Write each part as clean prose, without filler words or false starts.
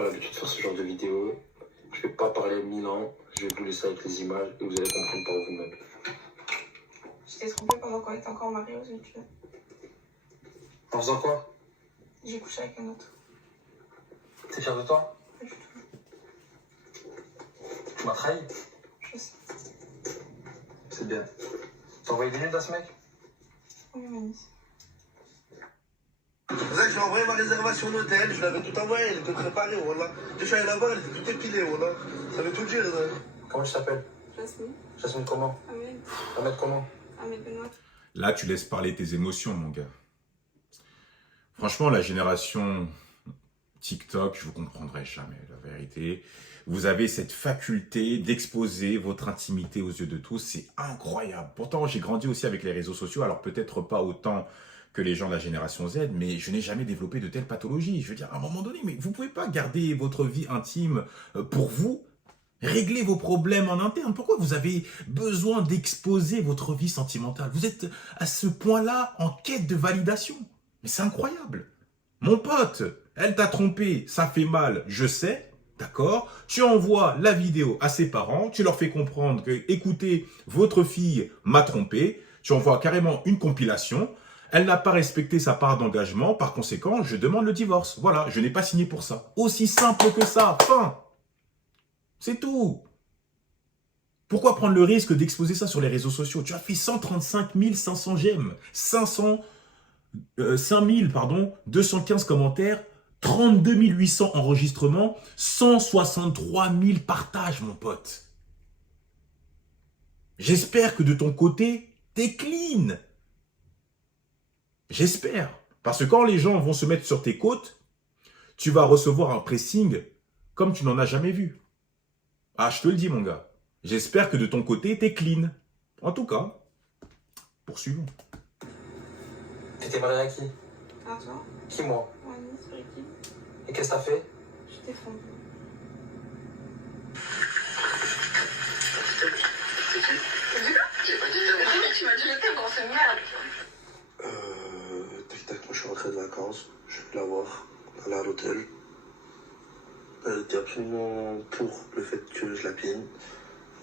pas l'habitude de faire ce genre de vidéo. Je vais pas parler 1000 ans. Je vais vous laisser avec les images et vous allez comprendre par vous-même. Je t'ai trompé pendant qu'on était encore mariés aux études. En faisant quoi? J'ai couché avec un autre. T'es fier de toi? Pas du tout. Tu m'as trahi? Je sais. C'est bien. T'as envoyé des nudes à ce mec? Oui, mamie. J'ai envoyé ma réservation d'hôtel, je l'avais tout envoyé, elle était préparée, voilà. Je suis allé la voir, elle était tout épilée, voilà. Ça veut tout dire, là. Comment tu t'appelles? Jasmine. Jasmine comment? Ahmed. Ahmed comment? Ahmed Benoît. Là, tu laisses parler tes émotions, mon gars. Franchement, la génération TikTok, je vous comprendrai jamais, la vérité. Vous avez cette faculté d'exposer votre intimité aux yeux de tous, c'est incroyable. Pourtant, j'ai grandi aussi avec les réseaux sociaux, alors peut-être pas autant que les gens de la génération Z, mais je n'ai jamais développé de telles pathologies. Je veux dire, à un moment donné, mais vous pouvez pas garder votre vie intime pour vous. Réglez vos problèmes en interne. Pourquoi vous avez besoin d'exposer votre vie sentimentale? Vous êtes à ce point-là en quête de validation. Mais c'est incroyable. Mon pote, elle t'a trompé, ça fait mal, je sais, d'accord? Tu envoies la vidéo à ses parents, tu leur fais comprendre que, écoutez, votre fille m'a trompé, tu envoies carrément une compilation, elle n'a pas respecté sa part d'engagement, par conséquent, je demande le divorce. Voilà, je n'ai pas signé pour ça. Aussi simple que ça, fin. C'est tout. Pourquoi prendre le risque d'exposer ça sur les réseaux sociaux? Tu as fait 135 500 j'aime, 215 commentaires, 32 800 enregistrements, 163 000 partages, mon pote. J'espère que de ton côté, t'es clean. J'espère. Parce que quand les gens vont se mettre sur tes côtes, tu vas recevoir un pressing comme tu n'en as jamais vu. Ah, je te le dis, mon gars. J'espère que de ton côté, t'es clean. En tout cas, poursuivons. T'étais marié à qui? À toi? Qui, moi? Mamie, sur qui? Et qu'est-ce que t'as fait? Je t'ai trompé. Tu m'as dit le thème, on fait merde. Tac, moi je suis rentré de vacances, je vais la voir, on allait à l'hôtel. Elle était absolument pour le fait que je la pine.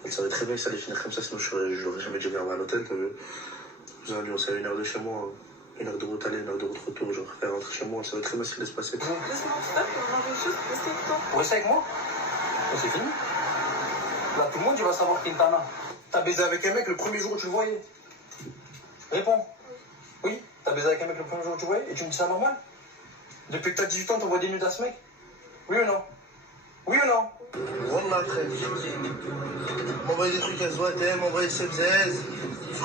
Elle savait très bien que ça allait finir comme ça, sinon je l'aurais jamais dit venir à l'hôtel, t'as vu. Nous allons à 1 heure de chez moi, 1 heure de route aller, 1 heure de route retour, je vais rentrer chez moi, elle savait très bien ce qui allait se passer. Laisse-moi stop, on a quelque chose, restez avec toi. Vous restez avec moi? Mais c'est fini. Là, tout le monde, il va savoir qu'il est Tana. T'as baisé avec un mec le premier jour où tu le voyais. Réponds. Oui, t'as baisé avec un mec le premier jour où tu le voyais et tu me dis ça normal? Depuis que t'as 18 ans, t'envoies des nudes à ce mec? Oui ou non? Oui ou non? Wallah, frère. M'envoyer des trucs à Zouatem, m'envoyer Sebzez.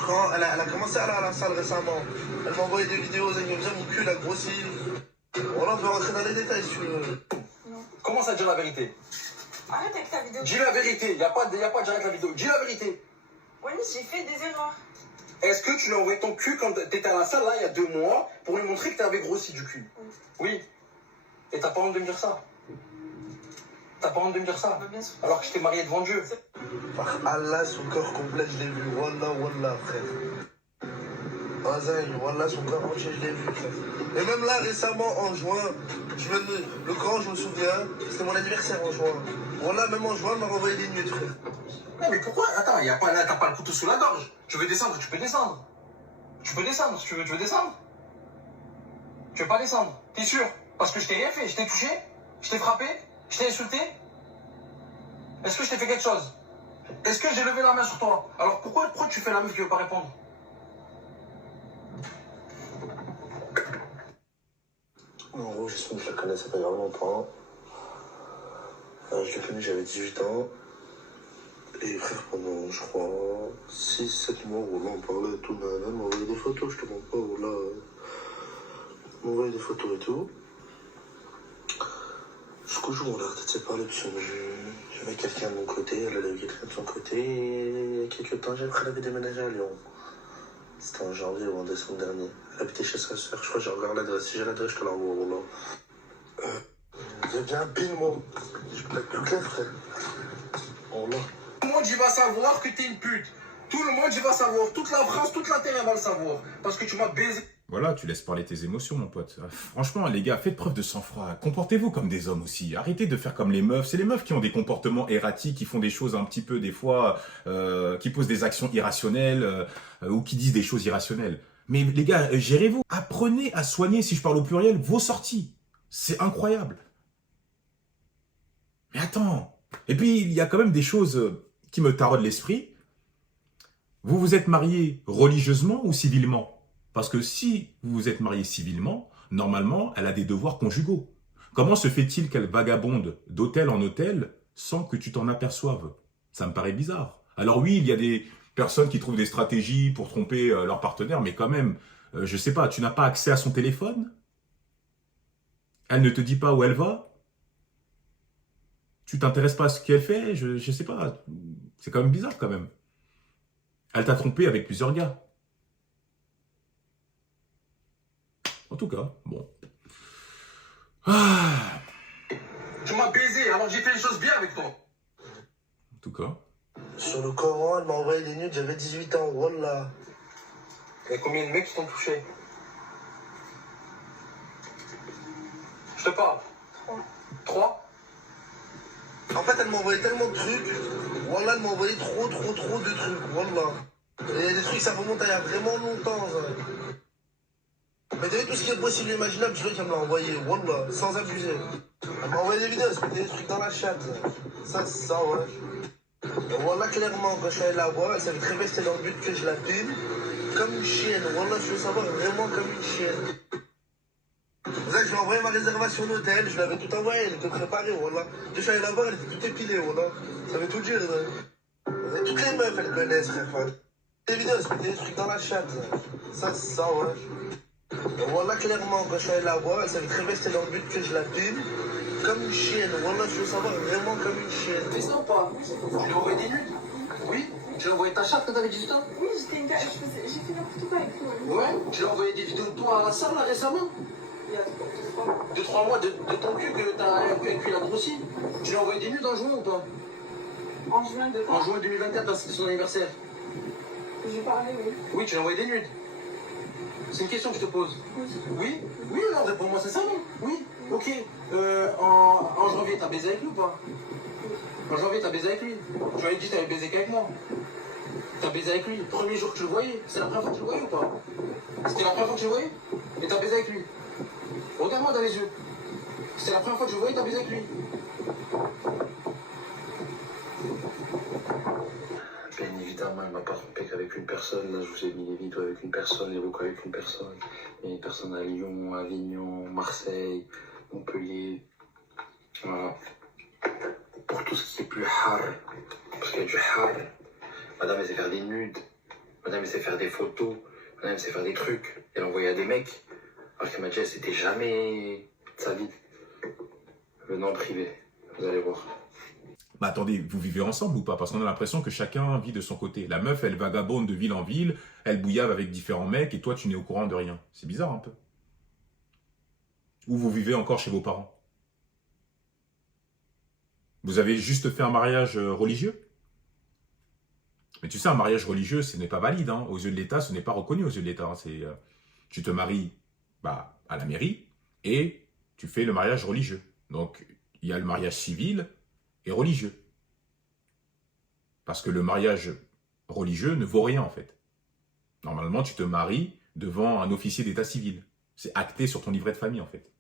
Quand elle a commencé à aller à la salle récemment, elle m'a envoyé des vidéos, elle me disait mon cul a grossi. Voilà, on peut rentrer dans les détails si tu veux. Comment ça, dire la vérité? Arrête avec ta vidéo. Dis la vérité, y a pas de dire avec la vidéo. Dis la vérité. Oui, j'ai fait des erreurs. Est-ce que tu lui as envoyé ton cul quand t'étais à la salle, là, il y a 2 mois, pour lui montrer que t'avais grossi du cul? Oui. Et t'as pas honte de me dire ça? T'as pas honte de me dire ça? Bien sûr. Alors que je t'ai marié devant Dieu. Par Allah, son corps complet, je l'ai vu. Wallah, frère. Azaï, Wallah, son corps entier, je l'ai vu, frère. Et même là, récemment, en juin, le grand, je me souviens, c'était mon anniversaire en juin. Wallah, même en juin, elle m'a renvoyé des nudes, frère. Non, mais pourquoi? Attends, y a pas, là, t'as pas le couteau sous la gorge. Tu veux descendre, tu peux descendre. Tu peux descendre si tu veux descendre. Tu veux pas descendre? T'es sûr? Parce que je t'ai rien fait, je t'ai touché, je t'ai frappé, je t'ai insulté. Est-ce que je t'ai fait quelque chose? Est-ce que j'ai levé la main sur toi? Alors pourquoi tu fais la meuf qui veut pas répondre? En gros, je suis je la connais, ça fait vraiment longtemps. Je l'ai connue, j'avais 18 ans. Et frère, pendant, je crois, 6-7 mois, là, on parlait et tout, elle m'a envoyé des photos, je te montre pas, là. Elle m'a envoyé des photos et tout. Jusqu'au jour où on a arrêté de se parler, parce que j'avais quelqu'un de mon côté, elle avait quelqu'un de son côté, et il y a quelques temps, elle avait déménagé à Lyon. C'était en janvier ou en décembre dernier. Elle habitait chez sa soeur, je crois que j'ai encore l'adresse. Si j'ai l'adresse, je te l'envoie, là. J'ai bien un pin, moi. Je peux être plus clair, frère. Oh là. Tout le monde y va savoir que t'es une pute. Tout le monde y va savoir. Toute la France, toute la terre va le savoir. Parce que tu m'as baisé. Voilà, tu laisses parler tes émotions, mon pote. Franchement, les gars, faites preuve de sang-froid. Comportez-vous comme des hommes aussi. Arrêtez de faire comme les meufs. C'est les meufs qui ont des comportements erratiques, qui font des choses un petit peu, des fois, qui posent des actions irrationnelles ou qui disent des choses irrationnelles. Mais les gars, gérez-vous. Apprenez à soigner, si je parle au pluriel, vos sorties. C'est incroyable. Mais attends. Et puis, il y a quand même des choses qui me taraudent l'esprit. Vous vous êtes marié religieusement ou civilement? Parce que si vous vous êtes marié civilement, normalement, elle a des devoirs conjugaux. Comment se fait-il qu'elle vagabonde d'hôtel en hôtel sans que tu t'en aperçoives? Ça me paraît bizarre. Alors oui, il y a des personnes qui trouvent des stratégies pour tromper leur partenaire, mais quand même, je sais pas, tu n'as pas accès à son téléphone? Elle ne te dit pas où elle va? Tu t'intéresses pas à ce qu'elle fait? Je sais pas. C'est quand même bizarre quand même. Elle t'a trompé avec plusieurs gars. En tout cas, bon. Ah, Tu m'as baisé, alors j'ai fait les choses bien avec toi. en tout cas. Sur le Coran, elle m'a envoyé des nudes, j'avais 18 ans, wallah. Il y a combien de mecs qui t'ont touché? Je te parle. 3. En fait, elle m'a envoyé tellement de trucs, wallah, elle m'a envoyé trop de trucs, wallah. Et il y a des trucs, ça remonte à il y a vraiment longtemps, ça. Mais t'as vu tout ce qui est possible et imaginable, tu vois qu'elle me l'a envoyé, wallah, sans abuser. Elle m'a envoyé des vidéos, elle se mettait des trucs dans la chatte. Ça, ouais. Et wallah, clairement, quand je suis allé la voir, elle savait très bien que c'était dans le but que je la pine. Comme une chienne, wallah, je veux savoir vraiment comme une chienne. C'est ça que je lui ai envoyé ma réservation d'hôtel, je lui avais tout envoyé, elle était préparée, wallah. Quand je suis allé la voir, elle était toute épilée, wallah. Ça veut tout dire, ça. Et toutes les meufs, elles connaissent, frère. Des vidéos, elle se mettait des trucs dans la chatte. Ça, ouais. Et voilà, clairement, quand je suis allé la voir, elle savait très bien que c'était dans le but que je la pine. Comme une chienne, voilà, je veux savoir vraiment comme une chienne. Fais ça ou pas? Tu lui as envoyé des nudes? Oui. Tu lui as envoyé ta chatte quand t'avais 18 ans? Oui, j'ai fait n'importe quoi avec toi. Ouais. Tu lui as envoyé des vidéos de toi à la salle là récemment? Il y a 2-3 mois de ton cul que t'as vu avec lui la grossi. Tu lui as envoyé des nudes en juin ou pas? En juin de En juin 2024, là, c'était son anniversaire. Je parlais, oui. Oui, tu lui as envoyé des nudes. C'est une question que je te pose. Oui? Oui, alors réponds-moi sincèrement. Oui? Ok. En janvier, t'as baisé avec lui ou pas? En janvier, t'as baisé avec lui. Tu m'avais dit que t'avais baisé qu'avec moi. T'as baisé avec lui. Premier jour que tu le voyais. C'est la première fois que tu le voyais ou pas? C'était la première fois que tu le voyais? Et t'as baisé avec lui. Regarde-moi dans les yeux. C'était la première fois que je le voyais, t'as baisé avec lui. Bien évidemment, elle m'a pas trompé qu'avec une personne. Là, je vous ai mis les vidéos avec une personne, les vocaux avec une personne. Il y a une personne à Lyon, Avignon, Marseille, Montpellier. Voilà. Pour tout ce qui est plus har, parce qu'il y a du har. Madame, elle sait faire des nudes. Madame, elle sait faire des photos. Madame, elle sait faire des trucs. Elle envoyait à des mecs. Alors qu'elle m'a dit, c'était jamais de sa vie. Le nom privé. Vous allez voir. Bah attendez, vous vivez ensemble ou pas? Parce qu'on a l'impression que chacun vit de son côté. La meuf, elle vagabonde de ville en ville, elle bouillave avec différents mecs et toi, tu n'es au courant de rien. C'est bizarre un peu. Ou vous vivez encore chez vos parents? Vous avez juste fait un mariage religieux? Mais tu sais, un mariage religieux, ce n'est pas valide. Hein. Aux yeux de l'État, ce n'est pas reconnu aux yeux de l'État. Hein. Tu te maries à la mairie et tu fais le mariage religieux. Donc, il y a le mariage civil et religieux. Parce que le mariage religieux ne vaut rien, en fait. Normalement, tu te maries devant un officier d'état civil. C'est acté sur ton livret de famille, en fait.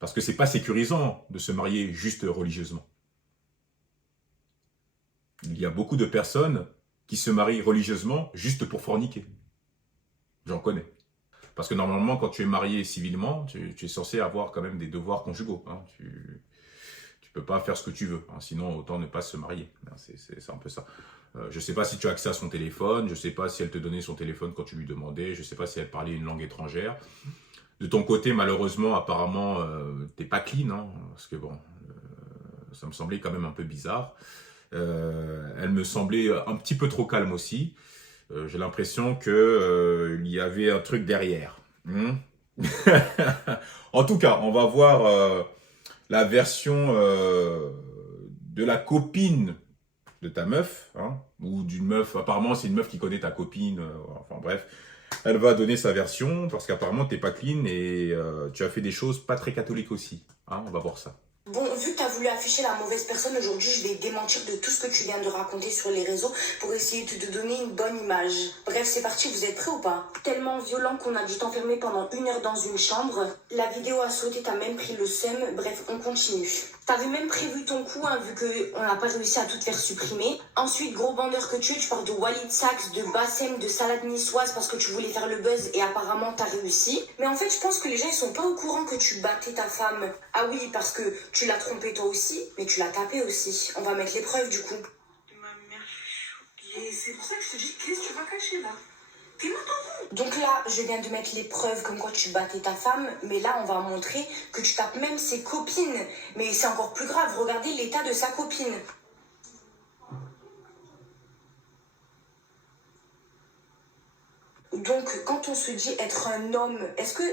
Parce que c'est pas sécurisant de se marier juste religieusement. Il y a beaucoup de personnes qui se marient religieusement juste pour forniquer. J'en connais. Parce que normalement, quand tu es marié civilement, tu es censé avoir quand même des devoirs conjugaux. Hein. Tu peux pas faire ce que tu veux. Hein. Sinon, autant ne pas se marier. C'est un peu ça. Je sais pas si tu as accès à son téléphone. Je sais pas si elle te donnait son téléphone quand tu lui demandais. Je sais pas si elle parlait une langue étrangère. De ton côté, malheureusement, apparemment, t'es pas clean. Hein, parce que bon, ça me semblait quand même un peu bizarre. Elle me semblait un petit peu trop calme aussi. J'ai l'impression qu'il y avait un truc derrière. En tout cas, on va voir la version de la copine de ta meuf, hein, ou d'une meuf. Apparemment, c'est une meuf qui connaît ta copine. Enfin bref, Elle va donner sa version parce qu'apparemment t'es pas clean et tu as fait des choses pas très catholiques aussi. Hein, on va voir ça. Bon, vu que tu as voulu afficher la mauvaise personne, aujourd'hui, je vais démentir de tout ce que tu viens de raconter sur les réseaux pour essayer de te donner une bonne image. Bref, c'est parti, vous êtes prêts ou pas? Tellement violent qu'on a dû t'enfermer pendant 1 heure dans une chambre. La vidéo a sauté, t'as même pris le seum. Bref, on continue. T'avais même prévu ton coup, hein, vu qu'on n'a pas réussi à tout te faire supprimer. Ensuite, gros bandeur que tu es, tu parles de Walid Saks, de Bassem, de salade niçoise parce que tu voulais faire le buzz et apparemment t'as réussi. Mais en fait, je pense que les gens, ils sont pas au courant que tu battais ta femme. Ah oui, parce que tu l'as trompé toi aussi, mais tu l'as tapé aussi. On va mettre les preuves du coup. Ma mère, je suis choquée. C'est pour ça que je te dis, qu'est-ce que tu vas cacher là? T'es mort en Donc là, je viens de mettre les preuves comme quoi tu battais ta femme, mais là, on va montrer que tu tapes même ses copines. Mais c'est encore plus grave, regardez l'état de sa copine. Donc, quand on se dit être un homme, est-ce que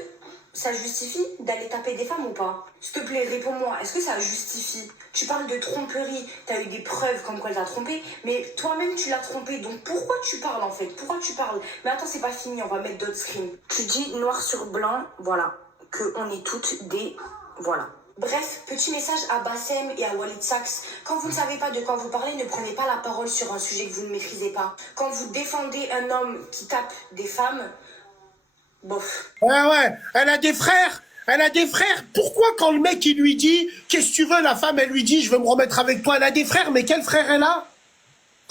ça justifie d'aller taper des femmes ou pas? S'il te plaît, réponds-moi, est-ce que ça justifie? Tu parles de tromperie, t'as eu des preuves comme quoi elle t'a trompé, mais toi-même tu l'as trompé, donc pourquoi tu parles en fait? Pourquoi tu parles? Mais attends, c'est pas fini, on va mettre d'autres screens. Tu dis noir sur blanc, voilà, qu'on est toutes des... voilà. Bref, petit message à Bassem et à Walid Saks. Quand vous ne savez pas de quoi vous parlez, ne prenez pas la parole sur un sujet que vous ne maîtrisez pas. Quand vous défendez un homme qui tape des femmes, bof. Ouais, elle a des frères. Elle a des frères. Pourquoi quand le mec il lui dit qu'est-ce que tu veux, la femme elle lui dit je veux me remettre avec toi, elle a des frères, mais quel frère elle a?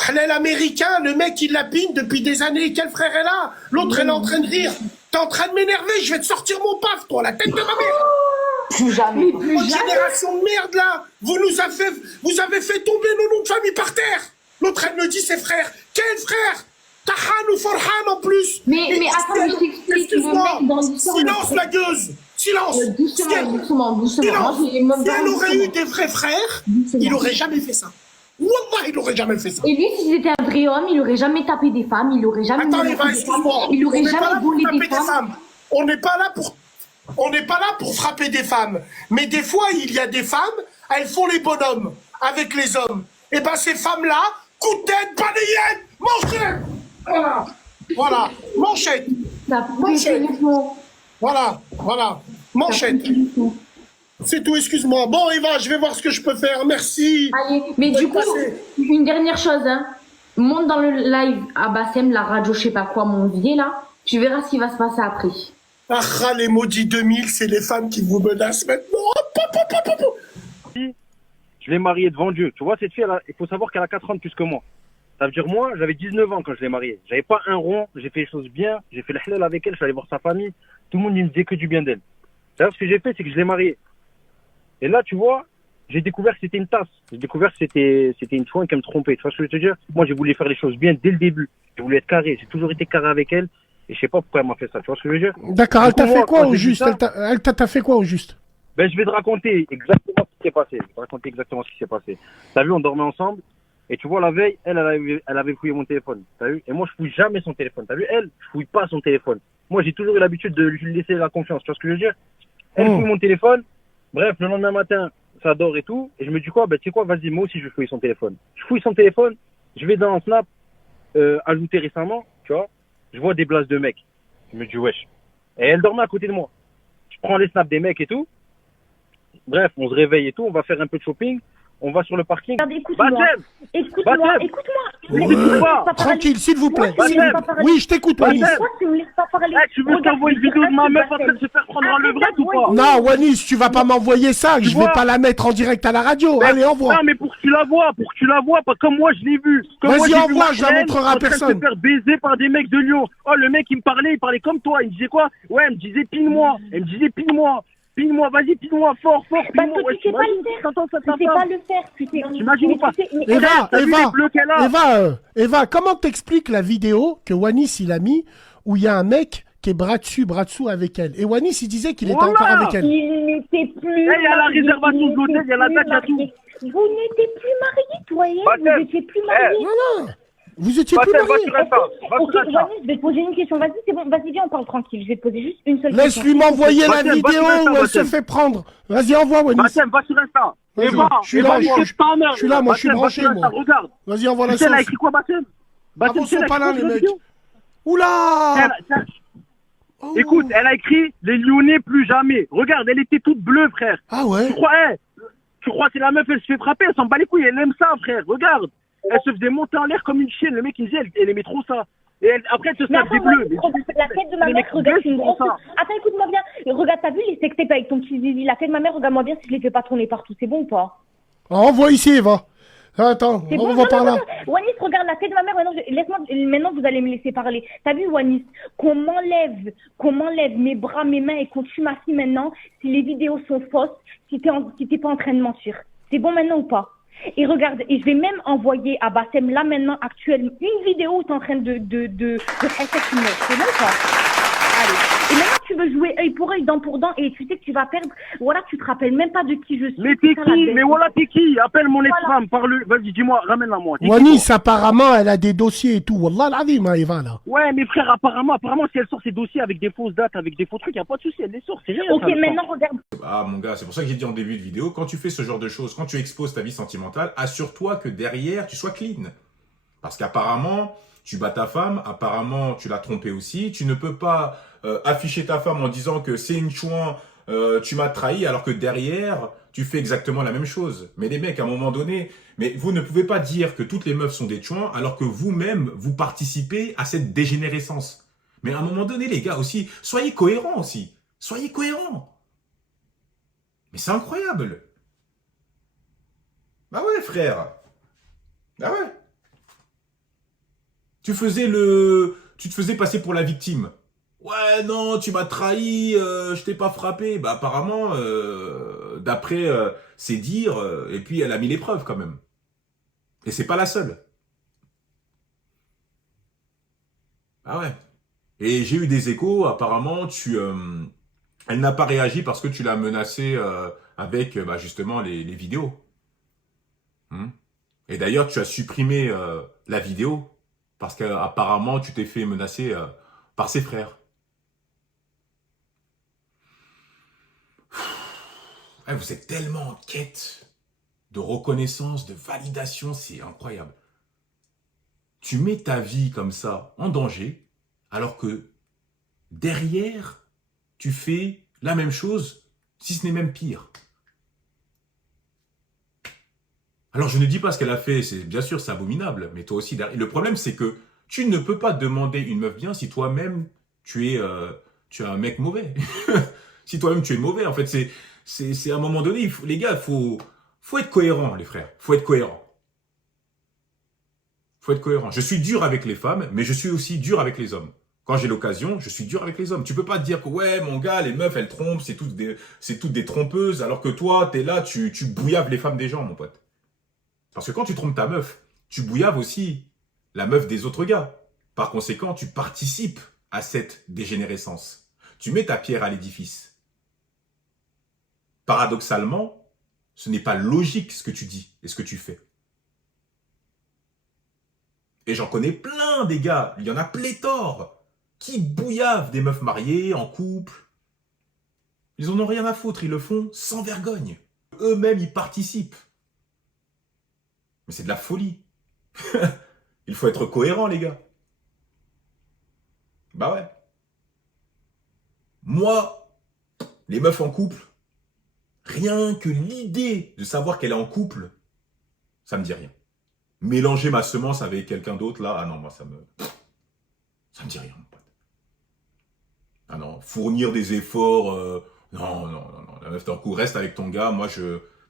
Elle est l'américain, le mec il la pine depuis des années, quel frère elle a? L'autre elle est en train de rire. T'es en train de m'énerver, je vais te sortir mon paf toi, la tête de ma mère. Plus jamais. Votre génération de merde là, vous avez fait tomber nos noms de famille par terre. L'autre elle me dit ses frères. Quel frère? Tahan ou Farhan en plus. Mais attends, je t'explique. Excuse-moi. Silence la gueuse. Silence. Doucement. Moi, si elle aurait eu des vrais frères, il aurait jamais fait ça. Wallah, il aurait jamais fait ça. Et lui, s'il était un vrai homme, il aurait jamais tapé des femmes, il aurait jamais... Attends, Eva, excuse-moi. Il aurait jamais volé des femmes. On n'est pas là pour frapper des femmes. Mais des fois, il y a des femmes, elles font les bonhommes avec les hommes. Et ben ces femmes-là, coup de tête, balayette, manchette. Voilà, manchette. Voilà, manchette. C'est tout, excuse-moi. Bon, Eva, je vais voir ce que je peux faire. Merci. Allez, mais du coup, une dernière chose, hein. Monte dans le live à Bassem, la radio, je sais pas quoi, mon vieil là. Tu verras ce qui va se passer après. Ah, les maudits 2000, c'est les femmes qui vous menacent maintenant. Je l'ai mariée devant Dieu. Tu vois, cette fille, il faut savoir qu'elle a 4 ans de plus que moi. Ça veut dire, moi, j'avais 19 ans quand je l'ai mariée. J'avais pas un rond, j'ai fait les choses bien, j'ai fait le halal avec elle, je suis allé voir sa famille. Tout le monde, il me disait que du bien d'elle. D'ailleurs, ce que j'ai fait, c'est que je l'ai mariée. Et là, tu vois, j'ai découvert que c'était une tasse. J'ai découvert que c'était une femme qui me trompait. Tu vois ce que je veux te dire? Moi, j'ai voulu faire les choses bien dès le début. J'ai voulu être carré. J'ai toujours été carré avec elle. Et je sais pas pourquoi elle m'a fait ça. Tu vois ce que je veux dire? D'accord, elle t'a fait quoi au juste? Elle t'a fait quoi au juste? Ben, je vais te raconter exactement ce qui s'est passé. Je vais te raconter exactement ce qui s'est passé. T'as vu, on dormait ensemble. Et tu vois, la veille, elle avait fouillé mon téléphone. T'as vu? Et moi, je fouille jamais son téléphone. T'as vu? Elle, je fouille pas son téléphone. Moi, j'ai toujours eu l'habitude de lui laisser la confiance. Tu vois ce que je veux dire? Elle fouille mon téléphone. Bref, le lendemain matin, ça dort et tout. Et je me dis quoi? Ben, tu sais quoi? Vas-y, moi aussi, je vais fouiller son téléphone. Je fouille son téléphone. Je vais dans un Snap, ajouté récemment, tu vois. Je vois des blases de mecs. Je me dis, wesh. Et elle dormait à côté de moi. Je prends les snaps des mecs et tout. Bref, on se réveille et tout. On va faire un peu de shopping. On va sur le parking. Écoute-moi. Tranquille, s'il vous plaît. Oui, je t'écoute, Wanis. Wanis. Tu veux t'envoyer une vidéo de ma meuf en train de se faire prendre en levrette ou pas? Non, Wanis, tu vas pas m'envoyer ça. Je vais pas la mettre en direct à la radio. Allez, envoie. Non, mais pour que tu la vois, pas comme moi je l'ai vu. Vas-y, envoie, je la montrerai à personne. Se faire baiser par des mecs de Lyon. Oh, le mec, il me parlait comme toi. Il me disait quoi? Ouais, il me disait pine-moi. Pine-moi, vas-y, pine-moi, fort, pine-moi. Parce que tu sais pas le faire. Tu sais pas le faire. T'imagines pas? Eva, comment t'expliques la vidéo que Wanis il a mis où il y a un mec qui est bras dessus, bras dessous avec elle? Et Wanis il disait qu'il était encore avec elle. Il n'était plus. Il y a la réservation de l'hôtel, il y a la date, il y a tout. Vous n'étiez plus mariés, toi et elle. Vous n'étiez plus mariés. Non. Vous étiez plus mariés. Ok, Wanis, je vais te poser une question. Vas-y, c'est bon. Vas-y, viens, on parle tranquille. Je vais te poser juste une seule question. Laisse-lui m'envoyer la vidéo où elle se fait prendre. Vas-y, envoie, Wanis. Bassem, va sur Insta. Je suis là, moi, je suis branché, moi. Regarde. Vas-y, envoie la sauce. Tu sais, elle a écrit quoi, Bassem? Ils sont pas là, les mecs. Oula! Oh. Écoute, elle a écrit les Lyonnais plus jamais. Regarde, elle était toute bleue, frère. Ah ouais. Tu crois, c'est la meuf, elle se fait frapper, elle s'en bat les couilles, elle aime ça, frère. Regarde. Elle se faisait monter en l'air comme une chienne. Le mec, il disait, elle aimait trop ça. Et après, elle se Mais tape des attends, bleus. la tête de ma mère, regarde, c'est une grosse. Attends, écoute-moi bien. Regarde, t'as vu les sextapes avec ton petit zizi? La tête de ma mère, regarde-moi bien si je les fais pas tourner partout. C'est bon ou pas? Envoie ici, Eva. Attends, C'est on bon, va par là. Wanis, regarde la tête de ma mère. Maintenant, vous allez me laisser parler. T'as vu, Wanis, qu'on m'enlève mes bras, mes mains et qu'on tue ma fille maintenant si les vidéos sont fausses, si t'es pas en train de mentir. C'est bon maintenant ou pas? Et regarde, et je vais même envoyer à Bassem, là maintenant, actuellement, une vidéo où t'es en train de hashtag une meuf. C'est bon ou pas? Allez. Et maintenant, tu veux jouer œil pour œil, dent pour dent, et tu sais que tu vas perdre. Voilà, tu te rappelles même pas de qui je suis. Mais t'es qui? Mais voilà, t'es qui? Appelle mon ex-femme, parle. Vas-y, dis-moi, ramène-la moi. Wanis, apparemment, elle a des dossiers et tout. Wallah, l'azim, hein, Eva, là. Ouais, mais frère, apparemment, si elle sort ses dossiers avec des fausses dates, avec des faux trucs, y a pas de souci, elle les sort. C'est rien. Ok, ça, maintenant, regarde. Ah mon gars, c'est pour ça que j'ai dit en début de vidéo, quand tu fais ce genre de choses, quand tu exposes ta vie sentimentale, assure-toi que derrière, tu sois clean. Parce qu'apparemment, tu bats ta femme, apparemment, tu l'as trompée aussi. Tu ne peux pas afficher ta femme en disant que c'est une chouin, tu m'as trahi, alors que derrière, tu fais exactement la même chose. Mais les mecs, à un moment donné, mais vous ne pouvez pas dire que toutes les meufs sont des chouins, alors que vous-même, vous participez à cette dégénérescence. Mais à un moment donné, les gars, aussi, soyez cohérents aussi. Soyez cohérents. Mais c'est incroyable. Bah ouais, frère. Bah ouais. Tu te faisais passer pour la victime. Ouais, non, tu m'as trahi, je t'ai pas frappé. Bah apparemment, d'après ses dires, et puis elle a mis les preuves quand même. Et c'est pas la seule. Ah ouais. Et j'ai eu des échos, apparemment, elle n'a pas réagi parce que tu l'as menacée avec bah, justement les vidéos. Et d'ailleurs, tu as supprimé la vidéo parce qu'apparemment, tu t'es fait menacer par ses frères. Ouais, vous êtes tellement en quête de reconnaissance, de validation, c'est incroyable. Tu mets ta vie comme ça en danger, alors que derrière, tu fais la même chose, si ce n'est même pire. Alors, je ne dis pas ce qu'elle a fait, bien sûr, c'est abominable, mais toi aussi, derrière. Le problème, c'est que tu ne peux pas demander une meuf bien si toi-même, tu es un mec mauvais. Si toi-même, tu es mauvais, en fait, c'est à un moment donné, les gars, faut être cohérent, les frères. Faut être cohérent. Faut être cohérent. Je suis dur avec les femmes, mais je suis aussi dur avec les hommes. Quand j'ai l'occasion, je suis dur avec les hommes. Tu peux pas te dire que, ouais, mon gars, les meufs, elles trompent, c'est toutes des trompeuses, alors que toi, t'es là, tu bouillaves les femmes des gens, mon pote. Parce que quand tu trompes ta meuf, tu bouillaves aussi la meuf des autres gars. Par conséquent, tu participes à cette dégénérescence. Tu mets ta pierre à l'édifice. Paradoxalement, ce n'est pas logique ce que tu dis et ce que tu fais. Et j'en connais plein des gars, il y en a pléthore, qui bouillavent des meufs mariées, en couple. Ils en ont rien à foutre, ils le font sans vergogne. Eux-mêmes, ils participent. Mais c'est de la folie. Il faut être cohérent, les gars. Bah ouais. Moi, les meufs en couple, rien que l'idée de savoir qu'elle est en couple, ça me dit rien. Mélanger ma semence avec quelqu'un d'autre, là, ah non, moi, ça me dit rien, mon pote. Ah non, fournir des efforts, non, la meuf t'en couple, reste avec ton gars, moi,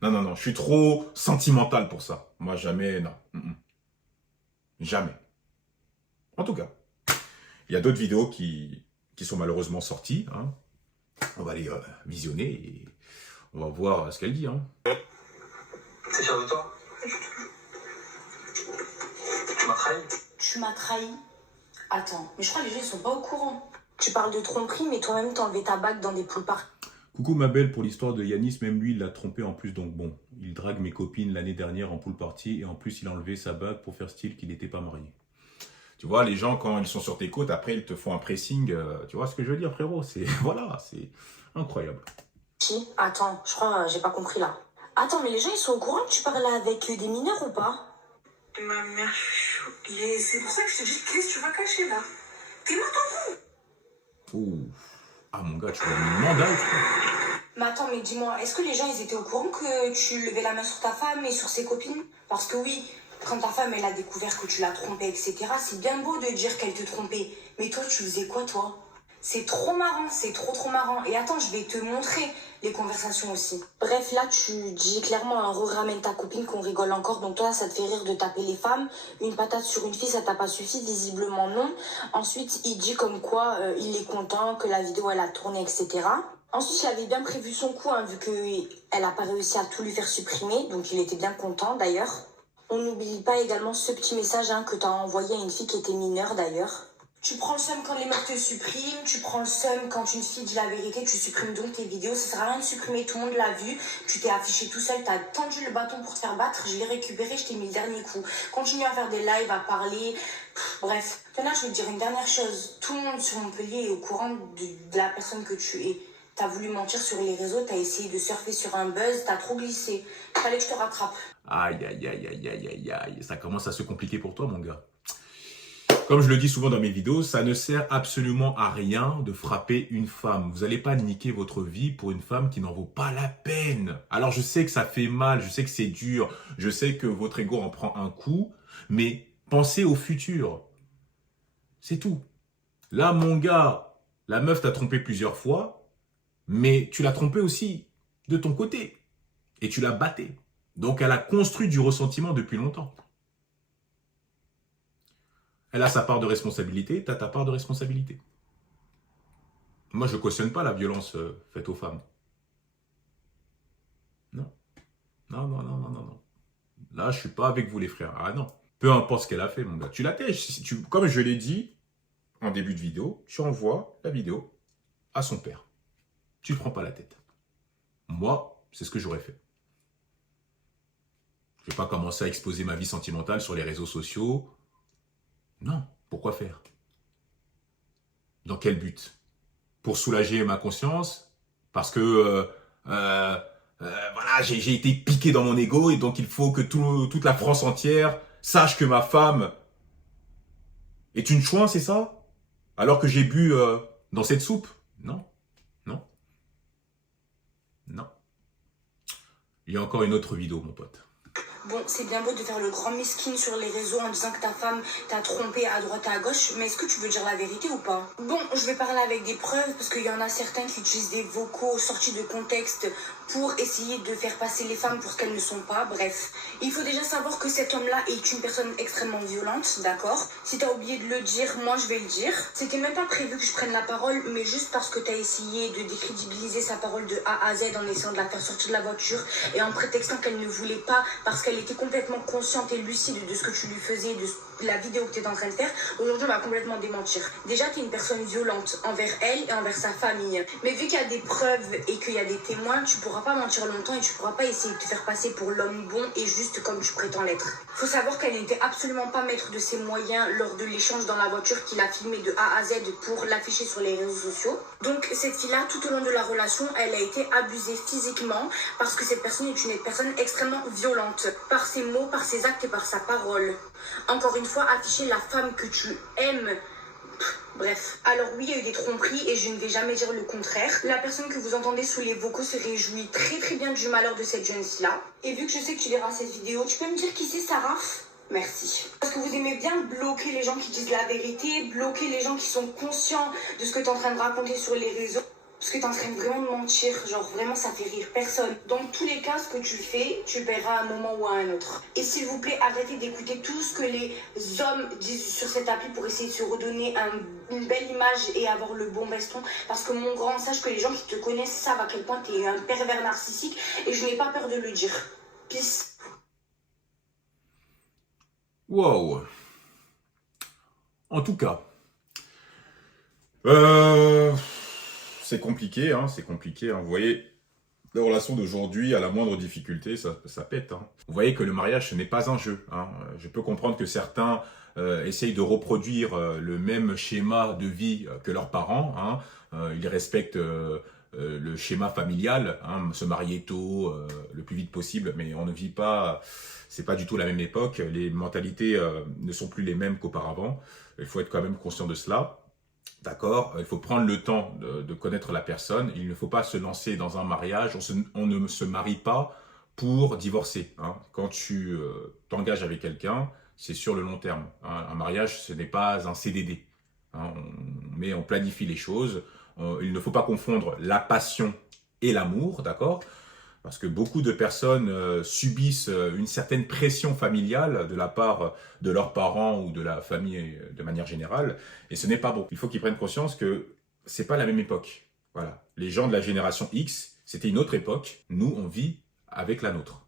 non, je suis trop sentimental pour ça. Moi, jamais, non. Jamais. En tout cas, il y a d'autres vidéos qui sont malheureusement sorties. Hein. On va les visionner et on va voir ce qu'elle dit. Hein. T'es fier de toi? Tu m'as trahi. Tu m'as trahi? Attends, mais je crois que les gens ils sont pas au courant. Tu parles de tromperie, mais toi-même t'as enlevé ta bague dans des poules par... Coucou ma belle, pour l'histoire de Yanis, même lui il l'a trompé en plus, donc bon. Il drague mes copines l'année dernière en pool party et en plus il a enlevé sa bague pour faire style qu'il n'était pas marié. Tu vois, les gens quand ils sont sur tes côtes, après ils te font un pressing, tu vois ce que je veux dire frérot? C'est voilà, c'est incroyable. Qui? Attends, je crois j'ai pas compris là. Attends, mais les gens ils sont au courant que tu parles avec des mineurs ou pas? Ma mère, je suis choquée. C'est pour ça que je te dis, qu'est-ce que tu vas cacher là? T'es morte en vous. Ouf. Ah mon gars, tu m'as mis le mandat, frère. Mais attends, mais dis-moi, est-ce que les gens, ils étaient au courant que tu levais la main sur ta femme et sur ses copines? Parce que oui, quand ta femme, elle a découvert que tu l'as trompée, etc., c'est bien beau de dire qu'elle te trompait. Mais toi, tu faisais quoi, toi? C'est trop marrant, c'est trop marrant. Et attends, je vais te montrer les conversations aussi. Bref, là, tu dis clairement, re-ramène ta copine, qu'on rigole encore. Donc toi, ça te fait rire de taper les femmes. Une patate sur une fille, ça t'a pas suffi? Visiblement non. Ensuite, il dit comme quoi il est content, que la vidéo, elle a tourné, etc. Ensuite, il avait bien prévu son coup, hein, vu qu'elle n'a pas réussi à tout lui faire supprimer. Donc il était bien content, d'ailleurs. On n'oublie pas également ce petit message que tu as envoyé à une fille qui était mineure, d'ailleurs. Tu prends le seum quand les mecs te suppriment, tu prends le seum quand une fille dit la vérité, tu supprimes donc tes vidéos, ça sert à rien de supprimer, tout le monde l'a vu, tu t'es affiché tout seul, t'as tendu le bâton pour te faire battre, je l'ai récupéré, je t'ai mis le dernier coup. Continue à faire des lives, à parler, bref. Maintenant, je vais te dire une dernière chose, tout le monde sur Montpellier est au courant de la personne que tu es. T'as voulu mentir sur les réseaux, t'as essayé de surfer sur un buzz, t'as trop glissé, fallait que je te rattrape. Aïe, aïe, aïe, aïe, aïe, aïe, aïe, ça commence à se compliquer pour toi, mon gars. Comme je le dis souvent dans mes vidéos, ça ne sert absolument à rien de frapper une femme. Vous n'allez pas niquer votre vie pour une femme qui n'en vaut pas la peine. Alors je sais que ça fait mal, je sais que c'est dur, je sais que votre ego en prend un coup, mais pensez au futur. C'est tout. Là, mon gars, la meuf t'a trompé plusieurs fois, mais tu l'as trompé aussi de ton côté. Et tu l'as batté. Donc elle a construit du ressentiment depuis longtemps. Elle a sa part de responsabilité, tu as ta part de responsabilité. Moi, je ne cautionne pas la violence faite aux femmes. Non. Non, non, non, non, non, non. Là, je ne suis pas avec vous, les frères. Ah non. Peu importe ce qu'elle a fait, mon gars. Tu l'attèches. Comme je l'ai dit en début de vidéo, tu envoies la vidéo à son père. Tu ne prends pas la tête. Moi, c'est ce que j'aurais fait. Je ne vais pas commencer à exposer ma vie sentimentale sur les réseaux sociaux. Non, pourquoi faire? Dans quel but? Pour soulager ma conscience? Parce que voilà, j'ai été piqué dans mon ego et donc il faut que toute la France entière sache que ma femme est une chouin, c'est ça? Alors que j'ai bu dans cette soupe? Non, non, non. Il y a encore une autre vidéo, mon pote. Bon, c'est bien beau de faire le grand mesquine sur les réseaux en disant que ta femme t'a trompé à droite et à gauche, mais est-ce que tu veux dire la vérité ou pas? Bon, je vais parler avec des preuves parce qu'il y en a certains qui utilisent des vocaux sortis de contexte pour essayer de faire passer les femmes pour ce qu'elles ne sont pas. Bref, il faut déjà savoir que cet homme-là est une personne extrêmement violente, d'accord? Si t'as oublié de le dire, moi je vais le dire. C'était même pas prévu que je prenne la parole, mais juste parce que t'as essayé de décrédibiliser sa parole de A à Z en essayant de la faire sortir de la voiture et en prétextant qu'elle ne voulait pas parce qu'elle était complètement consciente et lucide de ce que tu lui faisais, de la vidéo que tu es en train de faire. Aujourd'hui, on va complètement démentir. Déjà, tu es une personne violente envers elle et envers sa famille. Mais vu qu'il y a des preuves et qu'il y a des témoins, tu pourras pas mentir longtemps et tu pourras pas essayer de te faire passer pour l'homme bon et juste comme tu prétends l'être. Faut savoir qu'elle n'était absolument pas maître de ses moyens lors de l'échange dans la voiture qu'il a filmé de A à Z pour l'afficher sur les réseaux sociaux. Donc, cette fille-là, tout au long de la relation, elle a été abusée physiquement parce que cette personne est une personne extrêmement violente. Par ses mots, par ses actes et par sa parole. Encore une fois, afficher la femme que tu aimes. Bref. Alors oui, il y a eu des tromperies et je ne vais jamais dire le contraire. La personne que vous entendez sous les vocaux se réjouit très bien du malheur de cette jeune fille-là. Et vu que je sais que tu verras cette vidéo, tu peux me dire qui c'est, Sarah? Merci. Parce que vous aimez bien bloquer les gens qui disent la vérité, bloquer les gens qui sont conscients de ce que tu es en train de raconter sur les réseaux. Parce que t'es en train vraiment de mentir, genre vraiment ça fait rire personne. Dans tous les cas, ce que tu fais, tu paieras à un moment ou à un autre. Et s'il vous plaît, arrêtez d'écouter tout ce que les hommes disent sur cette appli pour essayer de se redonner une belle image et avoir le bon baston. Parce que mon grand, sache que les gens qui te connaissent savent à quel point t'es un pervers narcissique et je n'ai pas peur de le dire. Peace. Wow. En tout cas, c'est compliqué, hein, c'est compliqué. Hein. Vous voyez, la relation d'aujourd'hui, à la moindre difficulté, ça pète. Hein. Vous voyez que le mariage, ce n'est pas un jeu. Hein. Je peux comprendre que certains essayent de reproduire le même schéma de vie que leurs parents. Hein. Ils respectent le schéma familial, hein, se marier tôt, le plus vite possible, mais on ne vit pas, c'est pas du tout la même époque. Les mentalités ne sont plus les mêmes qu'auparavant. Il faut être quand même conscient de cela. D'accord? Il faut prendre le temps de connaître la personne. Il ne faut pas se lancer dans un mariage. On ne se marie pas pour divorcer. Hein. Quand tu t'engages avec quelqu'un, c'est sur le long terme. Hein. Un mariage, ce n'est pas un CDD. Hein. On planifie les choses. Il ne faut pas confondre la passion et l'amour, d'accord? Parce que beaucoup de personnes subissent une certaine pression familiale de la part de leurs parents ou de la famille de manière générale, et ce n'est pas bon. Il faut qu'ils prennent conscience que c'est pas la même époque. Voilà. Les gens de la génération X, c'était une autre époque. Nous, on vit avec la nôtre.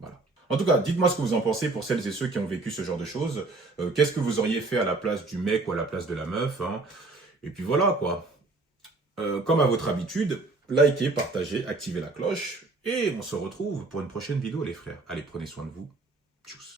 Voilà. En tout cas, dites-moi ce que vous en pensez pour celles et ceux qui ont vécu ce genre de choses. Qu'est-ce que vous auriez fait à la place du mec ou à la place de la meuf, hein? Et puis voilà, quoi. Comme à votre habitude, likez, partagez, activez la cloche. Et on se retrouve pour une prochaine vidéo, les frères. Allez, prenez soin de vous. Tchuss.